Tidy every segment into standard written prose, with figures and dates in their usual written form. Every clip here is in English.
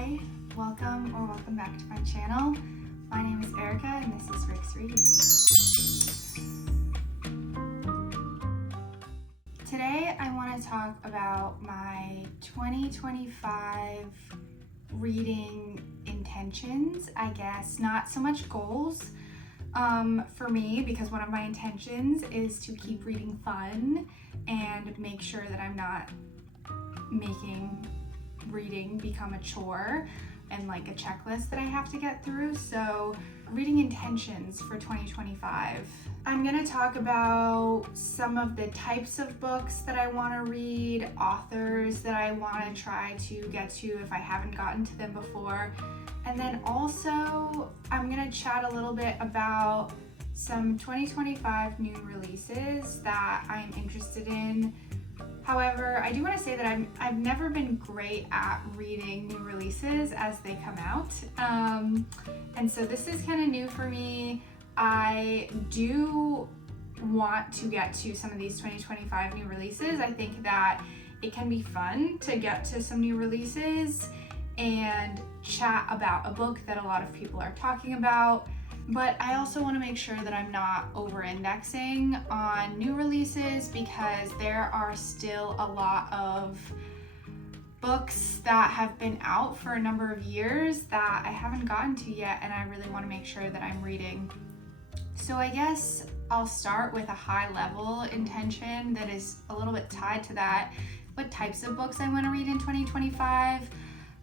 Hi, welcome back to my channel. My name is Erica and this is Rick's Reads. Today I want to talk about my 2025 reading intentions, I guess. Not so much goals for me, because one of my intentions is to keep reading fun and make sure that I'm not making reading become a chore and like a checklist that I have to get through. So reading intentions for 2025. I'm going to talk about some of the types of books that I want to read, authors that I want to try to get to if I haven't gotten to them before. And then also I'm going to chat a little bit about some 2025 new releases that I'm interested in. However, I do want to say that I've never been great at reading new releases as they come out. And so this is kind of new for me. I do want to get to some of these 2025 new releases. I think that it can be fun to get to some new releases and chat about a book that a lot of people are talking about. But I also want to make sure that I'm not over-indexing on new releases, because there are still a lot of books that have been out for a number of years that I haven't gotten to yet, and I really want to make sure that I'm reading. So I guess I'll start with a high-level intention that is a little bit tied to that. What types of books I want to read in 2025?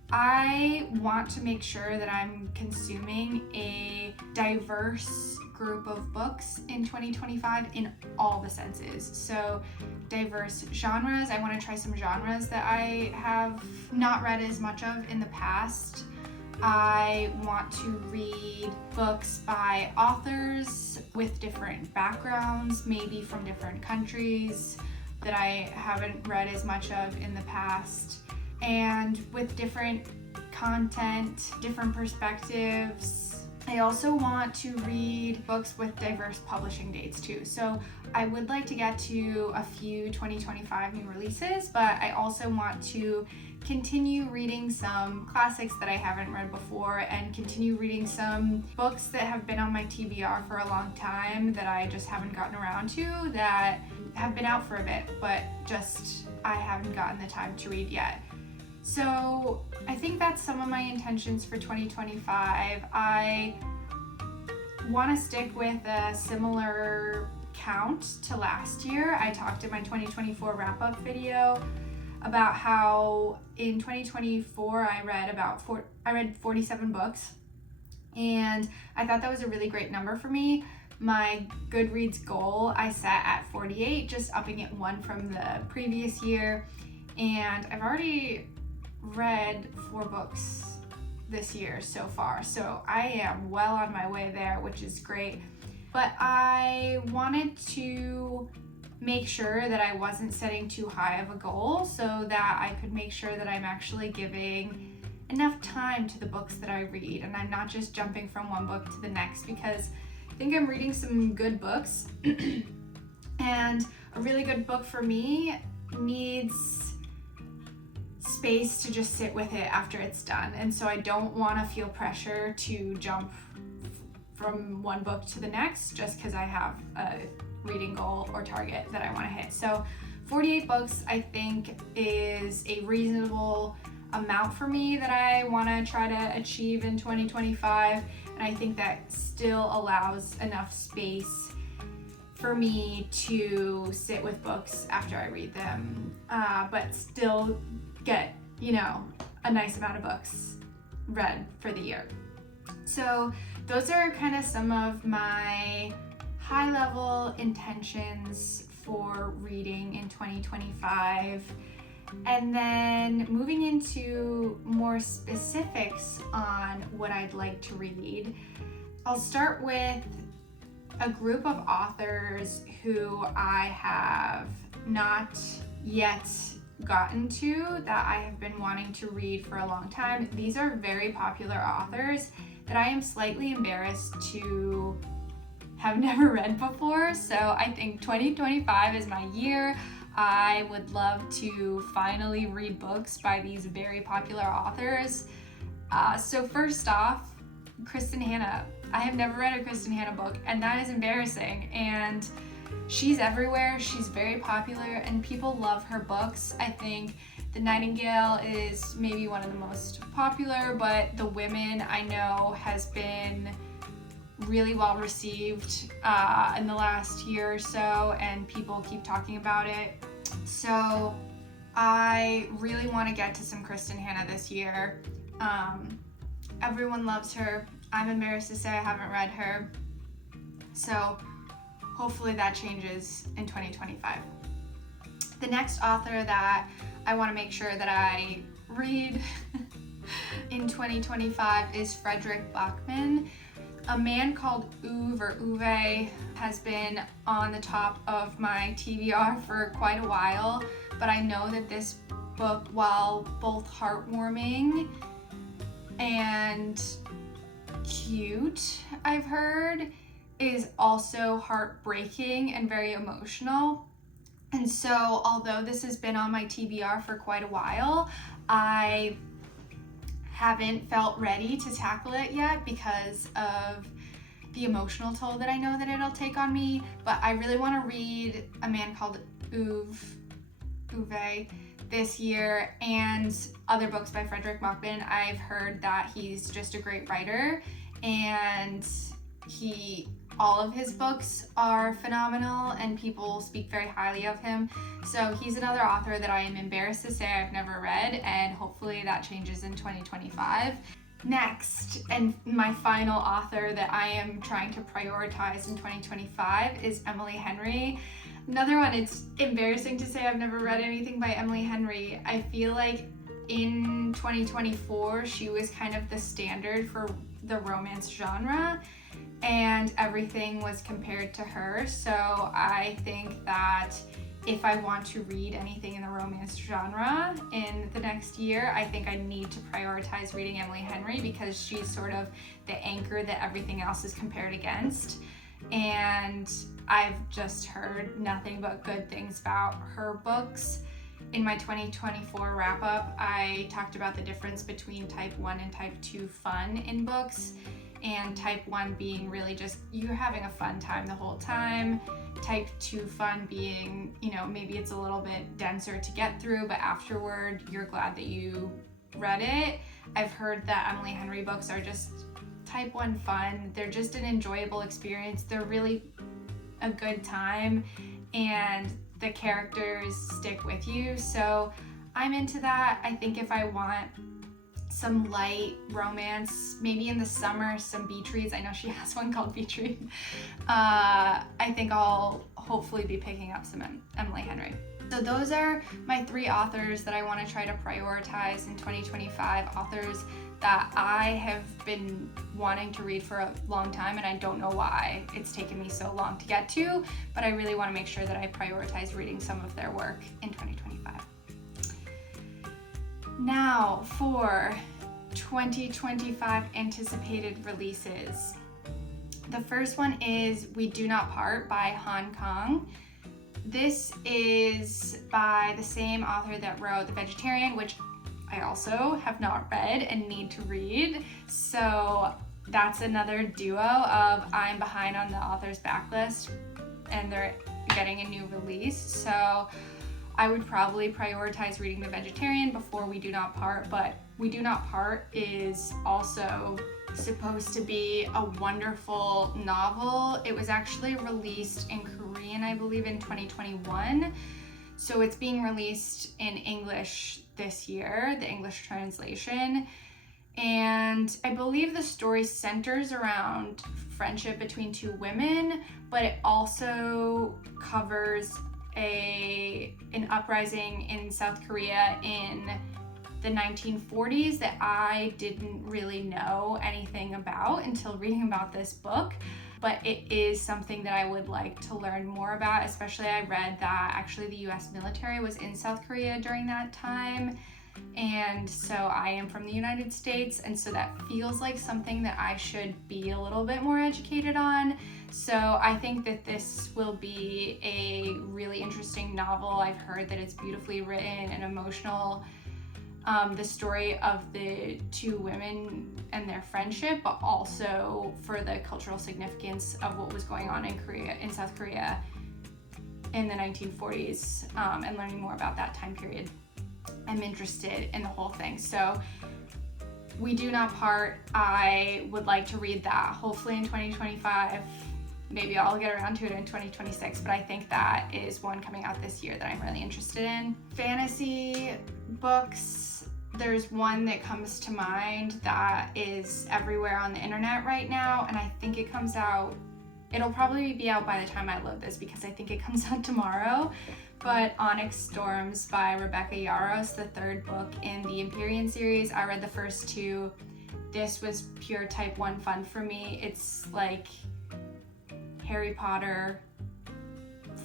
I want to make sure that I'm consuming a diverse group of books in 2025 in all the senses. So diverse genres. I want to try some genres that I have not read as much of in the past. I want to read books by authors with different backgrounds, maybe from different countries that I haven't read as much of in the past, and with different content, different perspectives. I also want to read books with diverse publishing dates too. So I would like to get to a few 2025 new releases, but I also want to continue reading some classics that I haven't read before, and continue reading some books that have been on my TBR for a long time that I just haven't gotten around to, that have been out for a bit, but just I haven't gotten the time to read yet. So I think that's some of my intentions for 2025. I want to stick with a similar count to last year. I talked in my 2024 wrap-up video about how in 2024 I read 47 books, and I thought that was a really great number for me. My Goodreads goal I set at 48, just upping it one from the previous year, and I've already read 4 books this year so far, so I am well on my way there, which is great. But I wanted to make sure that I wasn't setting too high of a goal, so that I could make sure that I'm actually giving enough time to the books that I read, and I'm not just jumping from one book to the next, because I think I'm reading some good books and a really good book for me needs space to just sit with it after it's done. And so I don't want to feel pressure to jump from one book to the next just because I have a reading goal or target that I want to hit. So 48 books I think is a reasonable amount for me that I want to try to achieve in 2025, and I think that still allows enough space for me to sit with books after I read them, but still get, a nice amount of books read for the year. So those are kind of some of my high-level intentions for reading in 2025. And then moving into more specifics on what I'd like to read, I'll start with a group of authors who I have not yet gotten to that I have been wanting to read for a long time. These are very popular authors that I am slightly embarrassed to have never read before. So I think 2025 is my year. I would love to finally read books by these very popular authors. So first off, Kristin Hannah. I have never read a Kristin Hannah book, and that is embarrassing. And she's everywhere. She's very popular, and people love her books. I think The Nightingale is maybe one of the most popular, but The Women, I know, has been really well received in the last year or so, and people keep talking about it. So I really want to get to some Kristin Hannah this year. Everyone loves her. I'm embarrassed to say I haven't read her. So hopefully that changes in 2025. The next author that I want to make sure that I read in 2025 is Fredrik Backman. A Man Called Ove or Uwe has been on the top of my TBR for quite a while, but I know that this book, while both heartwarming and cute, I've heard, is also heartbreaking and very emotional. And so although this has been on my TBR for quite a while, I haven't felt ready to tackle it yet because of the emotional toll that I know that it'll take on me. But I really want to read A Man Called Uwe this year, and other books by Fredrik Backman. I've heard that he's just a great writer, and all of his books are phenomenal and people speak very highly of him. So he's another author that I am embarrassed to say I've never read, and hopefully that changes in 2025. Next, and my final author that I am trying to prioritize in 2025 is Emily Henry. Another one, it's embarrassing to say I've never read anything by Emily Henry. I feel like in 2024, she was kind of the standard for the romance genre, and everything was compared to her. So I think that if I want to read anything in the romance genre in the next year, I think I need to prioritize reading Emily Henry, because she's sort of the anchor that everything else is compared against. And I've just heard nothing but good things about her books. In my 2024 wrap-up, I talked about the difference between type 1 and type 2 fun in books, and type 1 being really just you're having a fun time the whole time. Type 2 fun being, maybe it's a little bit denser to get through, but afterward you're glad that you read it. I've heard that Emily Henry books are just type 1 fun. They're just an enjoyable experience. They're really a good time, and the characters stick with you. So I'm into that. I think if I want some light romance, maybe in the summer, some beach reads. I know she has one called Beach Read. I think I'll hopefully be picking up some Emily Henry. So those are my 3 authors that I want to try to prioritize in 2025, authors that I have been wanting to read for a long time, and I don't know why it's taken me so long to get to, but I really want to make sure that I prioritize reading some of their work in 2025. Now for 2025 anticipated releases. The first one is We Do Not Part by Han Kang. This is by the same author that wrote The Vegetarian, which I also have not read and need to read. So that's another duo of I'm behind on the author's backlist and they're getting a new release. So I would probably prioritize reading The Vegetarian before We Do Not Part, but We Do Not Part is also supposed to be a wonderful novel. It was actually released in Korean, I believe, in 2021. So it's being released in English this year, the English translation. And I believe the story centers around friendship between 2 women, but it also covers an uprising in South Korea in the 1940s that I didn't really know anything about until reading about this book. But it is something that I would like to learn more about, especially I read that actually the US military was in South Korea during that time. And so I am from the United States, and so that feels like something that I should be a little bit more educated on. So I think that this will be a really interesting novel. I've heard that it's beautifully written and emotional. the story of the two women and their friendship, but also for the cultural significance of what was going on in South Korea in the 1940s, and learning more about that time period. I'm interested in the whole thing. So We Do Not Part, I would like to read that hopefully in 2025. Maybe I'll get around to it in 2026, but I think that is one coming out this year that I'm really interested in. Fantasy books, there's one that comes to mind that is everywhere on the internet right now, and I think it comes out, it'll probably be out by the time I load this because I think it comes out tomorrow, but Onyx Storms by Rebecca Yarros, the third book in the Empyrean series. I read the first two. This was pure type 1 fun for me. It's like Harry Potter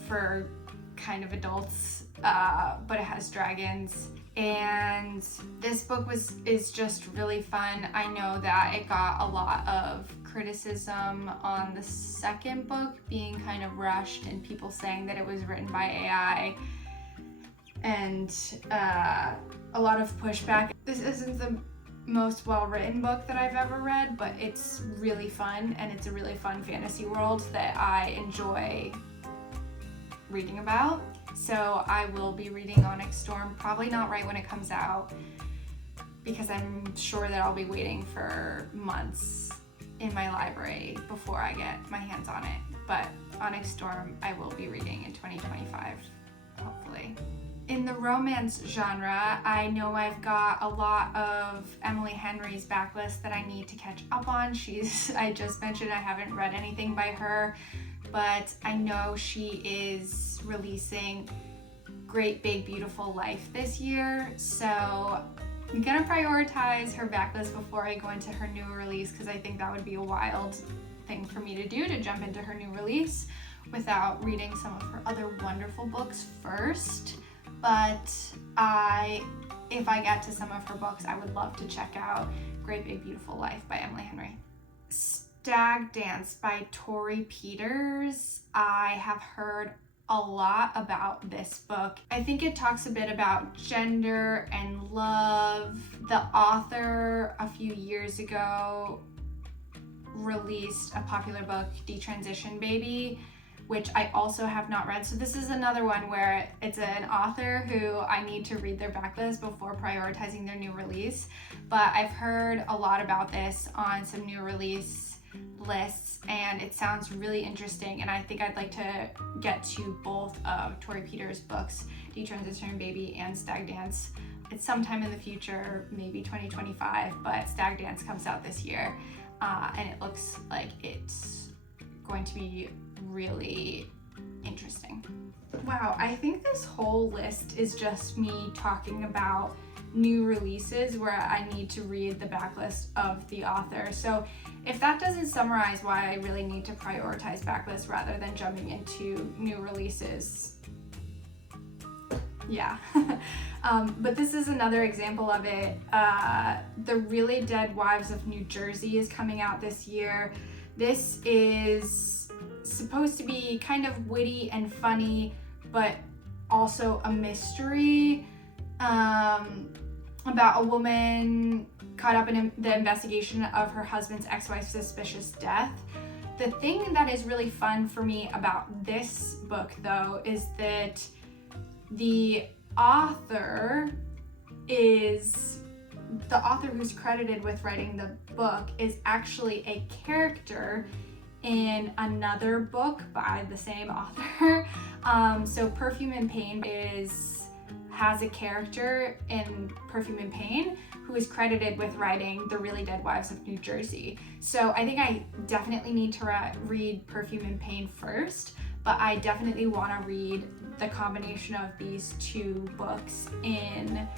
for kind of adults, but it has dragons. And this book is just really fun. I know that it got a lot of criticism on the second book being kind of rushed and people saying that it was written by AI and a lot of pushback. This isn't the most well-written book that I've ever read, but it's really fun, and it's a really fun fantasy world that I enjoy reading about. So I will be reading Onyx Storm, probably not right when it comes out, because I'm sure that I'll be waiting for months in my library before I get my hands on it. But Onyx Storm I will be reading in 2025, hopefully. In the romance genre, I know I've got a lot of Emily Henry's backlist that I need to catch up on. I just mentioned I haven't read anything by her, but I know she is releasing Great Big Beautiful Life this year, so I'm gonna prioritize her backlist before I go into her new release, because I think that would be a wild thing for me to do, to jump into her new release without reading some of her other wonderful books first. But if I get to some of her books, I would love to check out Great Big Beautiful Life by Emily Henry. Stag Dance by Torrey Peters. I have heard a lot about this book. I think it talks a bit about gender and love. The author a few years ago released a popular book, Detransition Baby, which I also have not read. So this is another one where it's an author who I need to read their backlist before prioritizing their new release. But I've heard a lot about this on some new release lists, and it sounds really interesting, and I think I'd like to get to both of Torrey Peters' books, Detransition Baby and Stag Dance. It's sometime in the future, maybe 2025, but Stag Dance comes out this year, and it looks like it's going to be really interesting. Wow, I think this whole list is just me talking about new releases where I need to read the backlist of the author. So if that doesn't summarize why I really need to prioritize backlists rather than jumping into new releases, yeah. But this is another example of it. The Really Dead Wives of New Jersey is coming out this year. This is supposed to be kind of witty and funny, but also a mystery about a woman caught up in the investigation of her husband's ex-wife's suspicious death. The thing that is really fun for me about this book, though, is that the author who's credited with writing the book is actually a character in another book by the same author. So Perfume and Pain has a character in Perfume and Pain who is credited with writing The Really Dead Wives of New Jersey. So I think I definitely need to read Perfume and Pain first, but I definitely want to read the combination of these two books in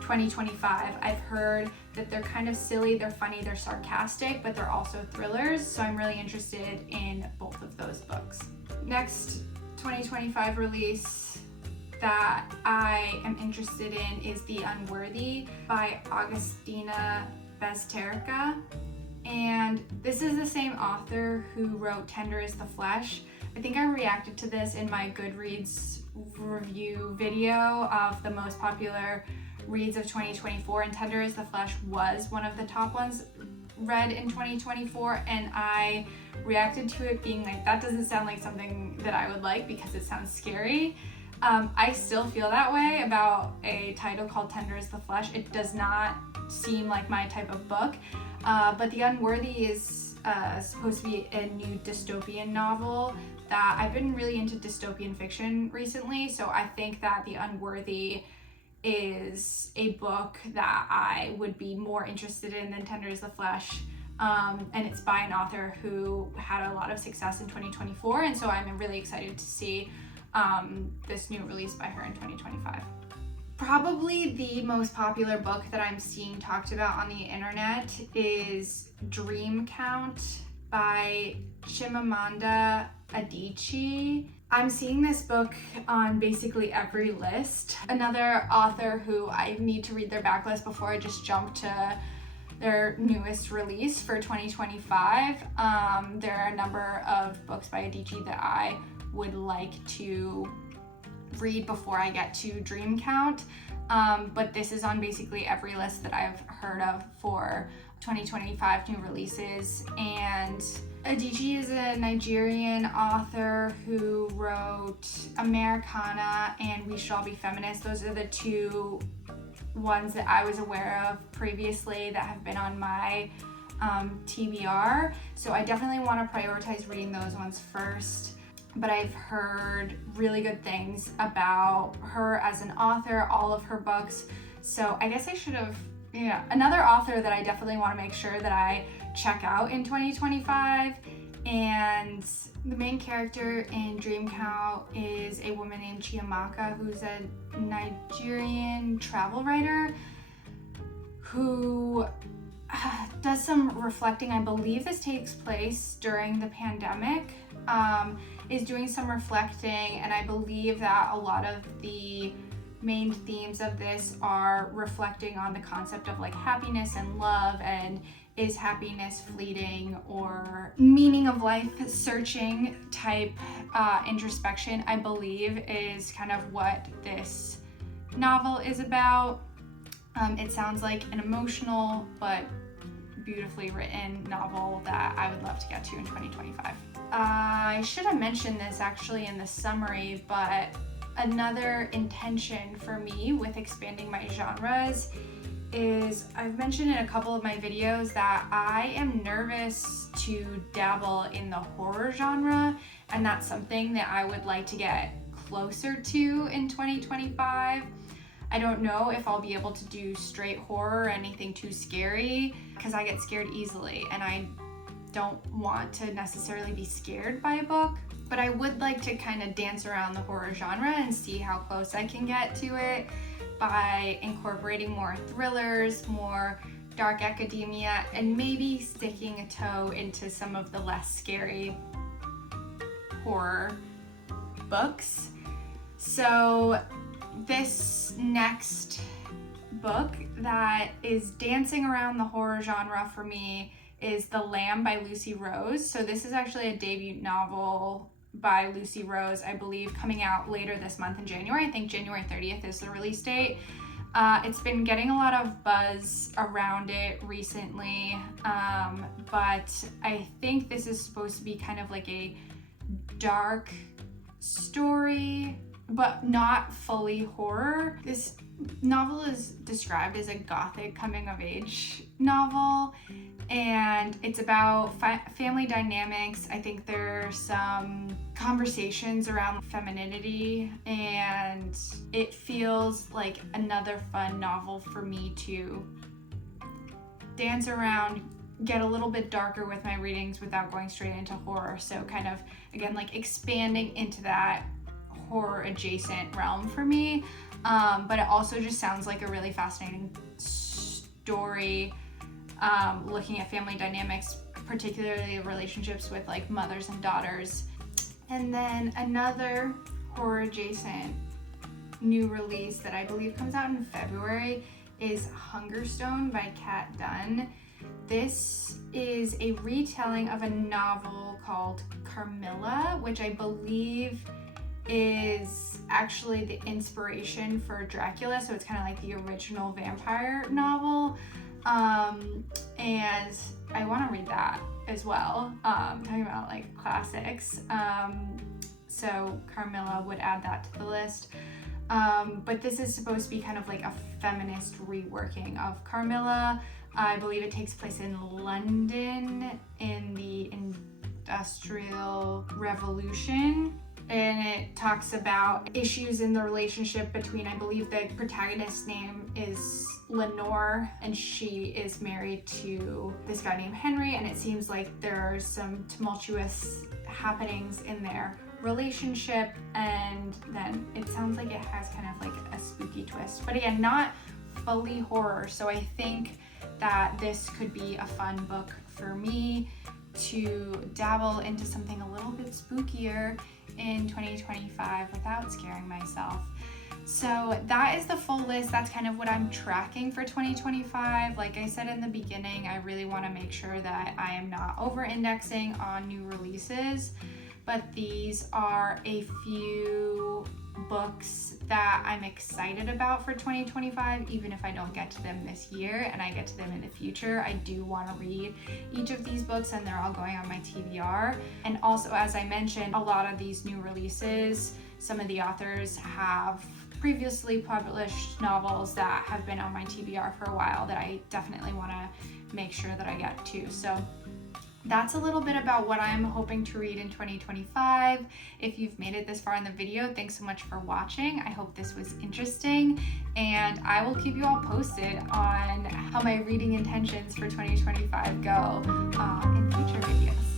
2025. I've heard that they're kind of silly, they're funny, they're sarcastic, but they're also thrillers, so I'm really interested in both of those books. Next 2025 release that I am interested in is The Unworthy by Augustina Bazterrica, and this is the same author who wrote Tender is the Flesh. I think I reacted to this in my Goodreads review video of the most popular reads of 2024, and Tender is the Flesh was one of the top ones read in 2024, and I reacted to it being like, that doesn't sound like something that I would like because it sounds scary. I still feel that way about a title called Tender is the Flesh. It does not seem like my type of book, but The Unworthy is supposed to be a new dystopian novel that I've been really into dystopian fiction recently, so I think that The Unworthy is a book that I would be more interested in than Tender is the Flesh. And it's by an author who had a lot of success in 2024, and so I'm really excited to see this new release by her in 2025. Probably the most popular book that I'm seeing talked about on the internet is Dream Count by Chimamanda Adichie. I'm seeing this book on basically every list. Another author who I need to read their backlist before I just jump to their newest release for 2025. There are a number of books by Adichie that I would like to read before I get to Dream Count, but this is on basically every list that I've heard of for 2025 new releases. And Adichie is a Nigerian author who wrote Americana and We Should All Be Feminists. Those are the two ones that I was aware of previously that have been on my TBR. So I definitely want to prioritize reading those ones first. But I've heard really good things about her as an author, all of her books. So I guess I should have, another author that I definitely want to make sure that I check out in 2025. And the main character in Dream Count is a woman named Chiamaka, who's a Nigerian travel writer who does some reflecting. I believe this takes place during the pandemic. Is doing some reflecting, and I believe that a lot of the main themes of this are reflecting on the concept of like happiness and love, and is happiness fleeting, or meaning of life searching type introspection, I believe, is kind of what this novel is about. It sounds like an emotional but beautifully written novel that I would love to get to in 2025. I should have mentioned this actually in the summary, but another intention for me with expanding my genres is, I've mentioned in a couple of my videos that I am nervous to dabble in the horror genre, and that's something that I would like to get closer to in 2025. I don't know if I'll be able to do straight horror or anything too scary, because I get scared easily and I don't want to necessarily be scared by a book, but I would like to kind of dance around the horror genre and see how close I can get to it by incorporating more thrillers, more dark academia, and maybe sticking a toe into some of the less scary horror books. So this next book that is dancing around the horror genre for me is The Lamb by Lucy Rose. So this is actually a debut novel by Lucy Rose, I believe, coming out later this month in January. I think January 30th is the release date. It's been getting a lot of buzz around it recently, but I think this is supposed to be kind of like a dark story, but not fully horror. This novel is described as a gothic coming-of-age novel, and it's about family dynamics. I think there's some conversations around femininity, and it feels like another fun novel for me to dance around, get a little bit darker with my readings without going straight into horror. So kind of, again, like expanding into that horror adjacent realm for me. But it also just sounds like a really fascinating story, looking at family dynamics, particularly relationships with like mothers and daughters. And then another horror adjacent new release that I believe comes out in February is Hungerstone by Kat Dunn. This is a retelling of a novel called Carmilla, which I believe is actually the inspiration for Dracula, so it's kind of like the original vampire novel. And I want to read that as well. Talking about like classics. So Carmilla would add that to the list. But this is supposed to be kind of like a feminist reworking of Carmilla. I believe it takes place in London in the Industrial Revolution. And it talks about issues in the relationship between, I believe the protagonist's name is Lenore, and she is married to this guy named Henry, and it seems like there are some tumultuous happenings in their relationship, and then it sounds like it has kind of like a spooky twist. But again, not fully horror, so I think that this could be a fun book for me to dabble into something a little bit spookier in 2025 without scaring myself. So that is the full list. That's kind of what I'm tracking for 2025. Like I said in the beginning, I really want to make sure that I am not over-indexing on new releases, but these are a few books that I'm excited about for 2025. Even if I don't get to them this year and I get to them in the future, I do want to read each of these books, and they're all going on my TBR. And also, as I mentioned, a lot of these new releases, some of the authors have previously published novels that have been on my TBR for a while that I definitely want to make sure that I get to. So that's a little bit about what I'm hoping to read in 2025. If you've made it this far in the video, thanks so much for watching. I hope this was interesting, and I will keep you all posted on how my reading intentions for 2025 go in future videos.